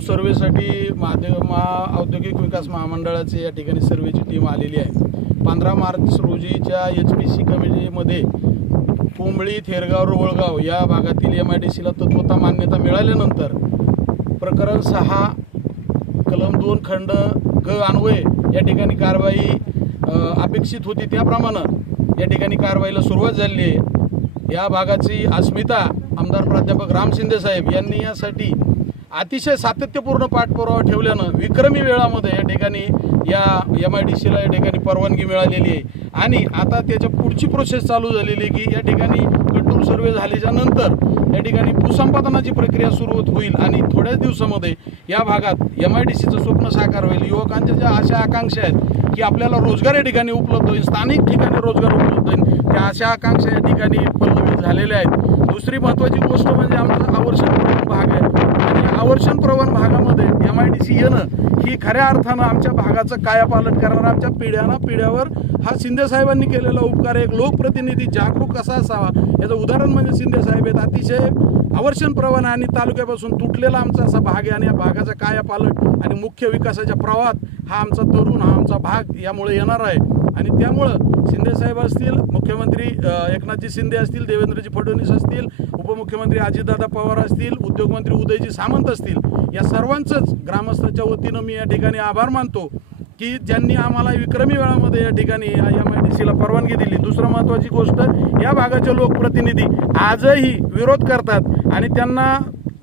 सर्वेसाठी औद्योगिक विकास महामंडळाची या ठिकाणी सर्वेची टीम आलेली आहे। 15 मार्च रोजीच्या HPC कमिटीमध्ये कुंबळी, थेरगाव, रोळगाव या भागातील MIDCला तत्वता मान्यता मिळाल्यानंतर प्रकरण 6 कलम 2 खंड ग अन्वये या ठिकाणी कारवाई अपेक्षित होती त्याप्रमाणे या ठिकाणी कारवाईला सुरुवात झाली आहे। या भागाची अस्मिता आमदार प्राध्यापक राम शिंदे साहेब यांनी यासाठी अतिशय सातत्यपूर्ण पाठपुरावा ठेवल्यानं विक्रमी वेळामध्ये या ठिकाणी या MIDCला या ठिकाणी परवानगी मिळालेली आहे आणि आता त्याच्या पुढची प्रोसेस चालू झालेली आहे की या ठिकाणी गट्टूर सर्वे झाल्याच्या नंतर या ठिकाणी भूसंपादनाची प्रक्रिया सुरू होईल आणि थोड्याच दिवसामध्ये या भागात MIDCचं स्वप्न साकार होईल। युवकांच्या ज्या आशा आकांक्षा आहेत की आपल्याला रोजगार या ठिकाणी उपलब्ध होईल, स्थानिक ठिकाणी रोजगार उपलब्ध होईल, त्या आशा आकांक्षा या ठिकाणी पल्लवित झालेल्या आहेत। दुसरी महत्त्वाची गोष्ट म्हणजे आमचा आवर्षण प्रवण भाग आहे आणि आवर्षण प्रवण भागामध्ये MIDC येणं ही खऱ्या अर्थानं आमच्या भागाचं कायापालट करणार, आमच्या पिढ्यावर हा शिंदे साहेबांनी केलेला उपकार, एक लोकप्रतिनिधी जागरूक कसा असावा याचं उदाहरण म्हणजे शिंदे साहेब आहेत। अतिशय आवर्षण प्रवण आणि तालुक्यापासून तुटलेला आमचा असा भाग आहे आणि या भागाचा कायापालट आणि मुख्य विकासाच्या प्रवाहात हा आमचा तरुण, हा आमचा भाग यामुळे येणार आहे आणि त्यामुळं शिंदे साहेब असतील, मुख्यमंत्री एकनाथजी शिंदे असतील, देवेंद्रजी फडणवीस असतील, उपमुख्यमंत्री अजितदादा पवार असतील, उद्योगमंत्री उदयजी सामंत असतील, या सर्वांचंच ग्रामस्थांच्या वतीनं मी या ठिकाणी आभार मानतो की ज्यांनी आम्हाला विक्रमी वेळामध्ये या ठिकाणी MIDCला परवानगी दिली। दुसरं महत्त्वाची गोष्ट, या भागाचे लोकप्रतिनिधी आजही विरोध करतात आणि त्यांना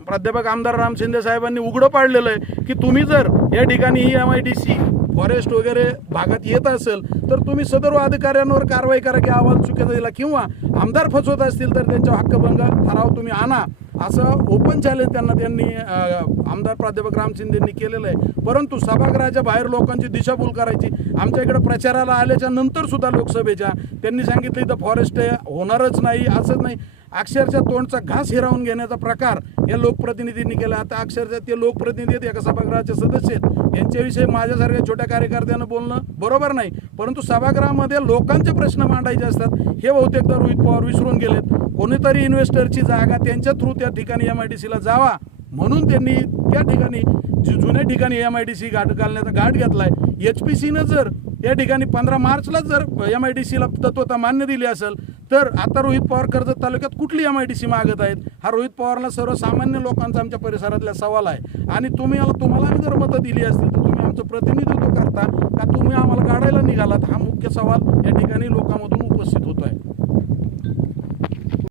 प्राध्यापक आमदार राम शिंदे साहेबांनी उघडं पाडलेलं आहे की तुम्ही जर या ठिकाणी ही MIDC फॉरेस्ट वगैरे भागात येत असेल तर तुम्ही सदर अधिकाऱ्यांवर कारवाई करा की अहवाल चुकीचा दिला किंवा आमदार फसवत असतील तर त्यांच्या हक्कभंग ठराव तुम्ही आणा, असं ओपन चॅलेंज त्यांनी आमदार प्राध्यापक राम शिंदेंनी केलेलं आहे। परंतु सभागृहाच्या बाहेर लोकांची दिशाभूल करायची, आमच्या इकडे प्रचाराला आल्याच्या नंतर सुद्धा लोकसभेच्या त्यांनी सांगितलं इथं फॉरेस्ट होणारच नाही, असंच नाही, अक्षरशः तोंडचा घास हिरावून घेण्याचा प्रकार या लोकप्रतिनिधींनी केला। आता अक्षरशः ते लोकप्रतिनिधी आहेत, एका सभागृहाचे सदस्य आहेत, त्यांच्याविषयी माझ्यासारख्या छोट्या कार्यकर्त्यांना बोलणं बरोबर नाही, परंतु सभागृहामध्ये लोकांचे प्रश्न मांडायचे असतात हे बहुतेकदा रोहित पवार विसरून गेलेत। कोणीतरी इन्व्हेस्टरची जागा त्यांच्या थ्रू त्या ठिकाणी MIDCला जावा म्हणून त्यांनी त्या ठिकाणी जुन्या ठिकाणी MIDC घालण्याचा घाट घेतला आहे। HPCनं जर या ठिकाणी 15 मार्चला जर MIDCला तत्वता मान्य दिली असेल तर आता रोहित पवार कर्जत तालुक्यात कुठली MIDC मागत आहेत हा रोहित पवारला सर्वसामान्य लोकांचा आमच्या परिसरातला सवाल आहे आणि तुम्हाला आम्ही जर मतं दिली असतील तर तुम्ही आमचं प्रतिनिधित्व करता का तुम्ही आम्हाला काढायला निघालात, हा मुख्य सवाल या ठिकाणी लोकांमधून उपस्थित होतो आहे।